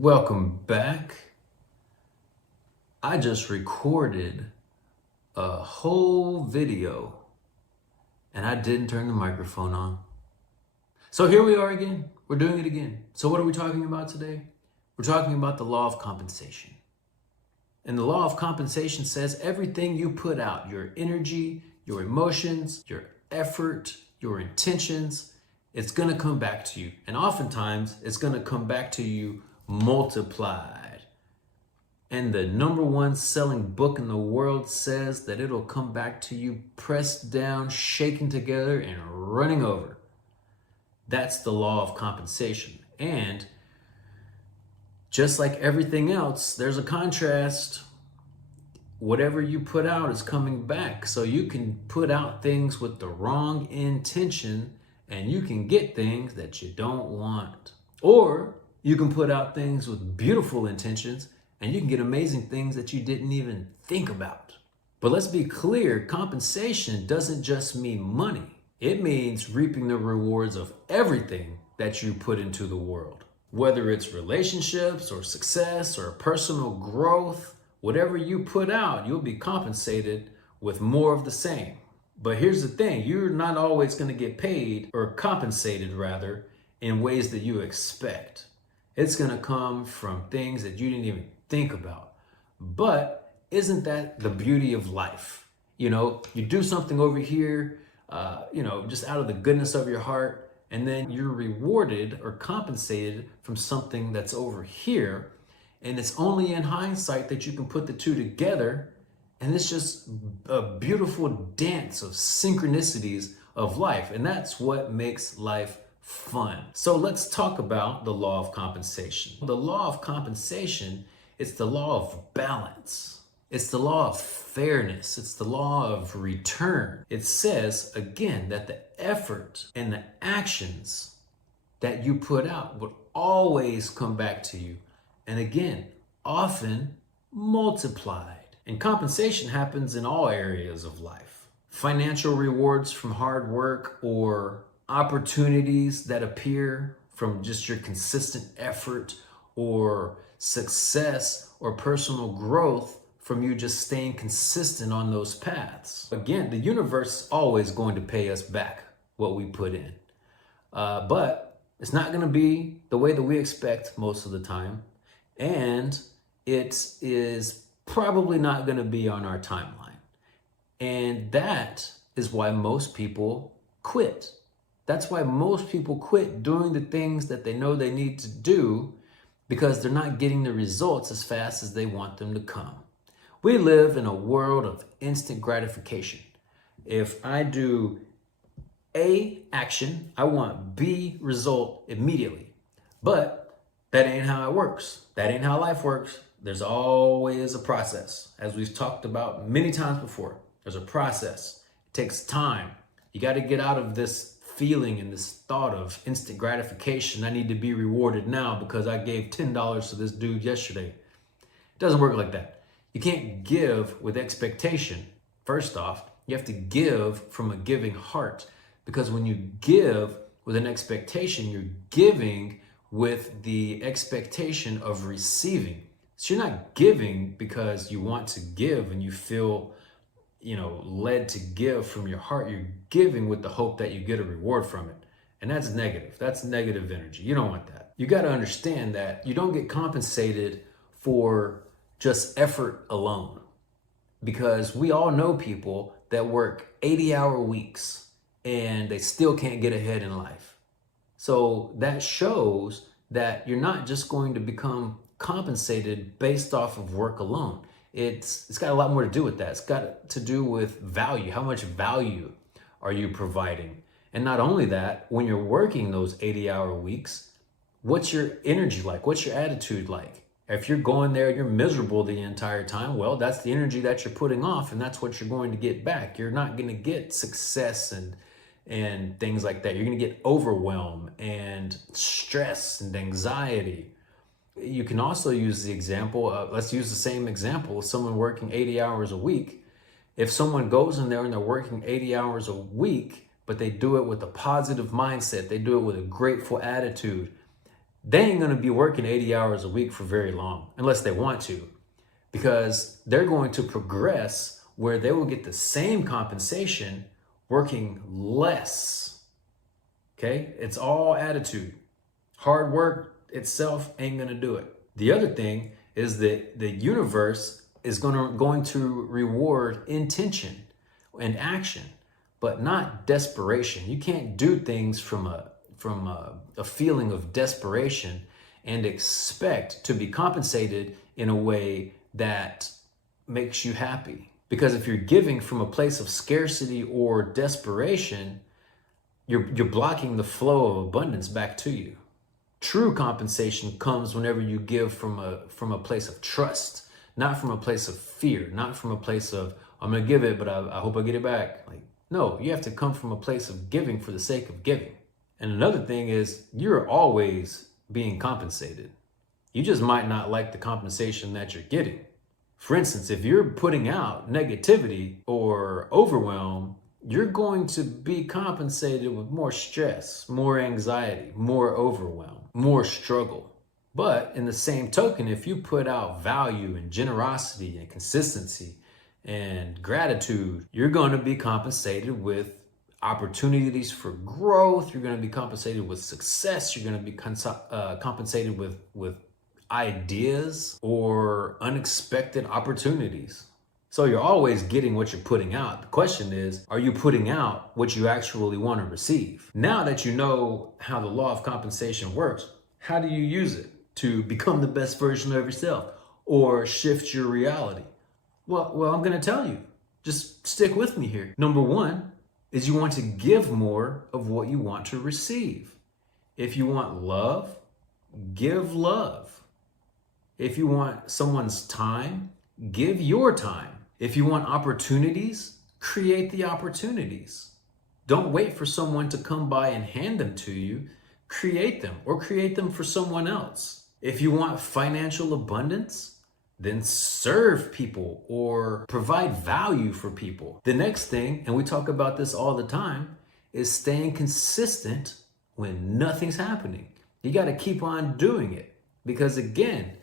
Welcome back. I just recorded a whole video and I didn't turn the microphone on. So here we are again. We're doing it again. So what are we talking about today? We're talking about the law of compensation. And the law of compensation says everything you put out, your energy, your emotions, your effort, your intentions, it's going to come back to you. And oftentimes it's going to come back to you multiplied. And the number one selling book in the world says that it'll come back to you pressed down, shaken together, and running over. That's the law of compensation. And just like everything else, there's a contrast. Whatever you put out is coming back. So you can put out things with the wrong intention and you can get things that you don't want. Or you can put out things with beautiful intentions and you can get amazing things that you didn't even think about. But let's be clear, compensation doesn't just mean money. It means reaping the rewards of everything that you put into the world. Whether it's relationships or success or personal growth, whatever you put out, you'll be compensated with more of the same. But here's the thing, you're not always going to get paid or compensated rather in ways that you expect. It's going to come from things that you didn't even think about. But isn't that the beauty of life? You know, you do something over here, just out of the goodness of your heart, and then you're rewarded or compensated from something that's over here. And it's only in hindsight that you can put the two together. And it's just a beautiful dance of synchronicities of life. And that's what makes life fun. So let's talk about the law of compensation. The law of compensation, it's the law of balance. It's the law of fairness. It's the law of return. It says, again, that the effort and the actions that you put out would always come back to you. And again, often multiplied. And compensation happens in all areas of life. Financial rewards from hard work or opportunities that appear from just your consistent effort or success or personal growth from you just staying consistent on those paths. Again, the universe is always going to pay us back what we put in. But it's not going to be the way that we expect most of the time. And it is probably not going to be on our timeline. And that is why most people quit. That's why most people quit doing the things that they know they need to do because they're not getting the results as fast as they want them to come. We live in a world of instant gratification. If I do A action, I want B result immediately. But that ain't how it works. That ain't how life works. There's always a process. As we've talked about many times before, there's a process. It takes time. You got to get out of this feeling and this thought of instant gratification. I need to be rewarded now because I gave $10 to this dude yesterday. It doesn't work like that. You can't give with expectation. First off, you have to give from a giving heart, because when you give with an expectation, you're giving with the expectation of receiving. So you're not giving because you want to give and you feel, led to give from your heart. You're giving with the hope that you get a reward from it. And that's negative. That's negative energy. You don't want that. You got to understand that you don't get compensated for just effort alone, because we all know people that work 80-hour weeks and they still can't get ahead in life. So that shows that you're not just going to become compensated based off of work alone. It's got a lot more to do with that. It's got to do with value. How much value are you providing? And not only that, when you're working those 80-hour weeks, what's your energy like? What's your attitude like? If you're going there and you're miserable the entire time, well, that's the energy that you're putting off, and that's what you're going to get back. You're not going to get success and things like that. You're going to get overwhelm and stress and anxiety. You can also use the example, let's use the same example of someone working 80 hours a week. If someone goes in there and they're working 80 hours a week, but they do it with a positive mindset, they do it with a grateful attitude, they ain't going to be working 80 hours a week for very long unless they want to, because they're going to progress where they will get the same compensation working less. Okay? It's all attitude. Hard work itself ain't going to do it. The other thing is that the universe is going to reward intention and action, but not desperation. You can't do things from a feeling of desperation and expect to be compensated in a way that makes you happy. Because if you're giving from a place of scarcity or desperation, you're blocking the flow of abundance back to you. True compensation comes whenever you give from a place of trust, not from a place of fear, not from a place of, I'm going to give it, but I hope I get it back. Like, no, you have to come from a place of giving for the sake of giving. And another thing is, you're always being compensated. You just might not like the compensation that you're getting. For instance, if you're putting out negativity or overwhelm, you're going to be compensated with more stress, more anxiety, more overwhelm, more struggle. But in the same token, if you put out value and generosity and consistency and gratitude, you're going to be compensated with opportunities for growth. You're going to be compensated with success. You're going to be compensated with ideas or unexpected opportunities. So you're always getting what you're putting out. The question is, are you putting out what you actually want to receive? Now that you know how the law of compensation works, how do you use it to become the best version of yourself or shift your reality? Well, I'm going to tell you. Just stick with me here. Number one is you want to give more of what you want to receive. If you want love, give love. If you want someone's time, give your time. If you want opportunities, create the opportunities. Don't wait for someone to come by and hand them to you. Create them or create them for someone else. If you want financial abundance, then serve people or provide value for people. The next thing, and we talk about this all the time, is staying consistent when nothing's happening. You got to keep on doing it because, again,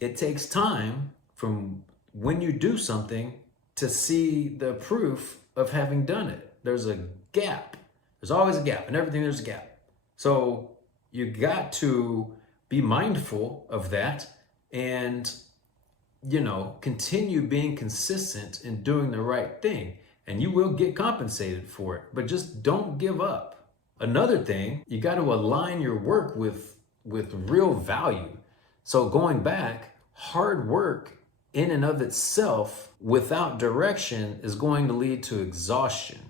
it takes time from when you do something to see the proof of having done it. There's a gap. There's always a gap. In everything, there's a gap. So you got to be mindful of that and, continue being consistent in doing the right thing. And you will get compensated for it, but just don't give up. Another thing, you got to align your work with real value. So going back, hard work in and of itself without direction is going to lead to exhaustion.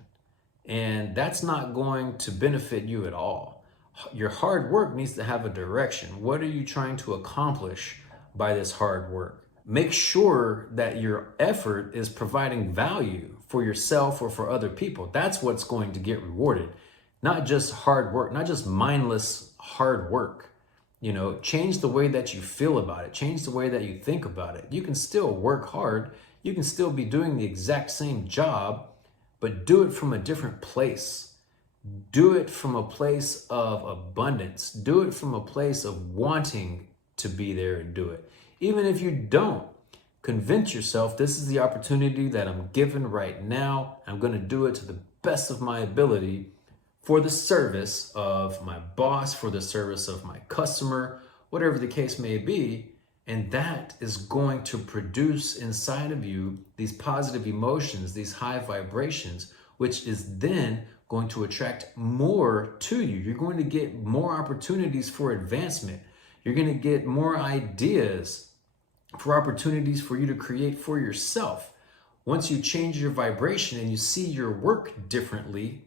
And that's not going to benefit you at all. Your hard work needs to have a direction. What are you trying to accomplish by this hard work? Make sure that your effort is providing value for yourself or for other people. That's what's going to get rewarded. Not just hard work, not just mindless hard work. Change the way that you feel about it. Change the way that you think about it. You can still work hard. You can still be doing the exact same job, but do it from a different place. Do it from a place of abundance. Do it from a place of wanting to be there and do it. Even if you don't, convince yourself this is the opportunity that I'm given right now. I'm going to do it to the best of my ability for the service of my boss, for the service of my customer, whatever the case may be. And that is going to produce inside of you these positive emotions, these high vibrations, which is then going to attract more to you. You're going to get more opportunities for advancement. You're going to get more ideas for opportunities for you to create for yourself. Once you change your vibration and you see your work differently,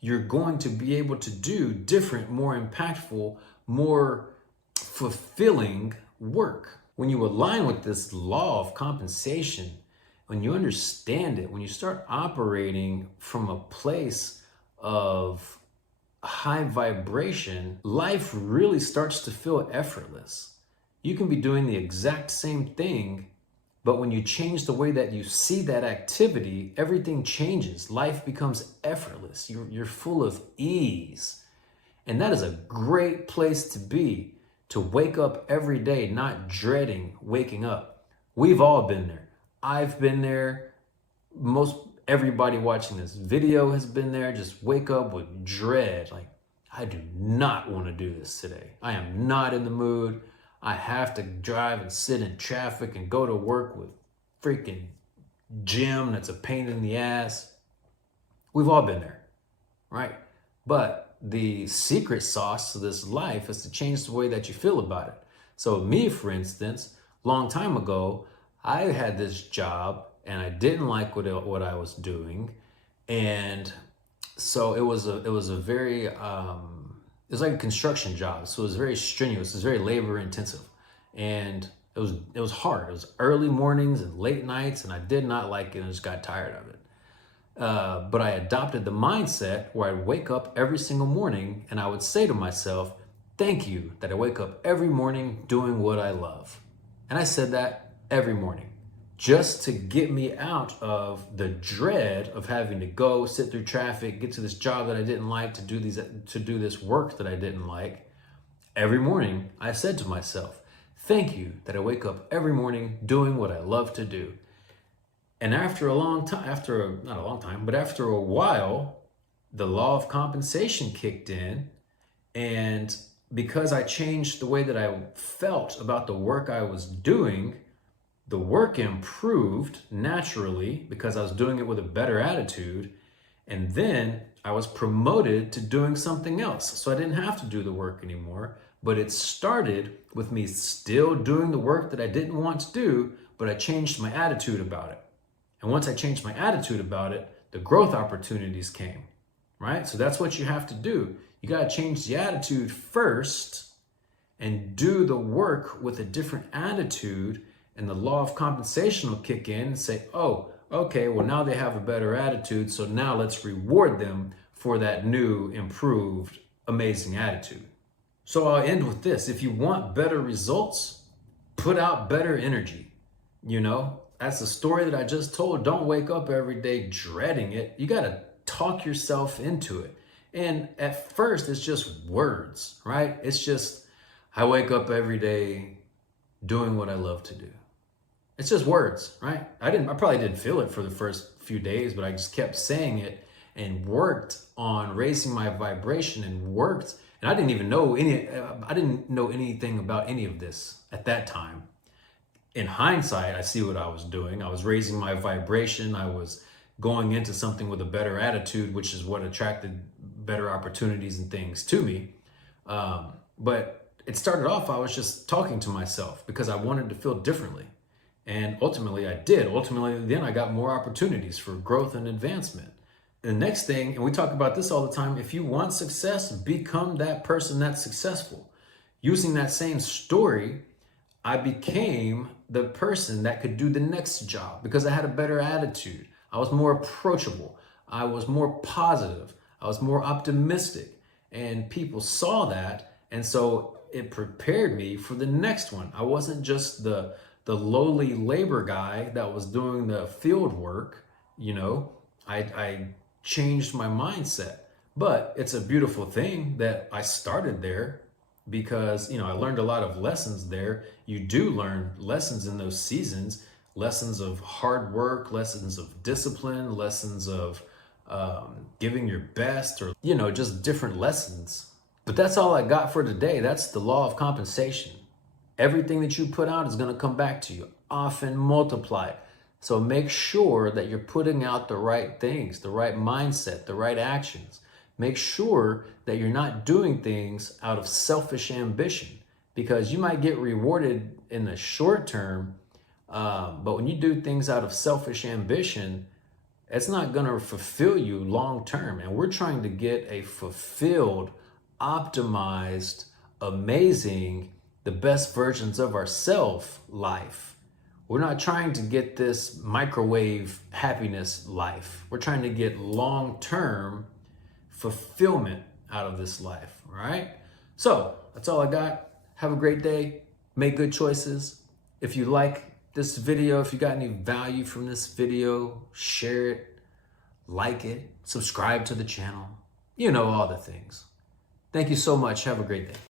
you're going to be able to do different, more impactful, more fulfilling work. When you align with this law of compensation, when you understand it, when you start operating from a place of high vibration, life really starts to feel effortless. You can be doing the exact same thing, but when you change the way that you see that activity, everything changes. Life becomes effortless. You're full of ease. And that is a great place to be, to wake up every day not dreading waking up. We've all been there. I've been there. Most everybody watching this video has been there. Just wake up with dread. Like, I do not want to do this today. I am not in the mood. I have to drive and sit in traffic and go to work with freaking Jim that's a pain in the ass. We've all been there, right? But the secret sauce to this life is to change the way that you feel about it. So me, for instance, long time ago, I had this job and I didn't like what I was doing. And so it was like a construction job. So it was very strenuous. It was very labor intensive. And it was hard. It was early mornings and late nights, and I did not like it and I just got tired of it. But I adopted the mindset where I'd wake up every single morning and I would say to myself, thank you that I wake up every morning doing what I love. And I said that every morning just to get me out of the dread of having to go sit through traffic, get to this job that I didn't like, to do this work that I didn't like. Every morning I said to myself, thank you that I wake up every morning doing what I love to do. And after a while, the law of compensation kicked in. And because I changed the way that I felt about the work I was doing, the work improved naturally because I was doing it with a better attitude. And then I was promoted to doing something else. So I didn't have to do the work anymore. But it started with me still doing the work that I didn't want to do, but I changed my attitude about it. And once I changed my attitude about it, the growth opportunities came, right? So that's what you have to do. You got to change the attitude first and do the work with a different attitude. And the law of compensation will kick in and say, oh, okay, well, now they have a better attitude. So now let's reward them for that new, improved, amazing attitude. So I'll end with this. If you want better results, put out better energy. You know, that's the story that I just told. Don't wake up every day dreading it. You got to talk yourself into it. And at first, it's just words, right? It's just, I wake up every day doing what I love to do. It's just words, right? I probably didn't feel it for the first few days, but I just kept saying it and worked on raising my vibration and worked. And I didn't know anything about any of this at that time. In hindsight, I see what I was doing. I was raising my vibration. I was going into something with a better attitude, which is what attracted better opportunities and things to me. But it started off, I was just talking to myself because I wanted to feel differently. And ultimately I did. Ultimately, then I got more opportunities for growth and advancement. The next thing, and we talk about this all the time, if you want success, become that person that's successful. Using that same story, I became the person that could do the next job because I had a better attitude. I was more approachable. I was more positive. I was more optimistic. And people saw that. And so it prepared me for the next one. I wasn't just the lowly labor guy that was doing the field work. You know, I changed my mindset. But it's a beautiful thing that I started there because, you know, I learned a lot of lessons there. You do learn lessons in those seasons, lessons of hard work, lessons of discipline, lessons of giving your best, or, you know, just different lessons. But that's all I got for today. That's the law of compensation. Everything that you put out is going to come back to you, often multiplied. So make sure that you're putting out the right things, the right mindset, the right actions. Make sure that you're not doing things out of selfish ambition, because you might get rewarded in the short term. But when you do things out of selfish ambition, it's not going to fulfill you long term. And we're trying to get a fulfilled, optimized, amazing, the best versions of ourselves life. We're not trying to get this microwave happiness life. We're trying to get long-term fulfillment out of this life, all right? So that's all I got. Have a great day. Make good choices. If you like this video, if you got any value from this video, share it, like it, subscribe to the channel. You know all the things. Thank you so much. Have a great day.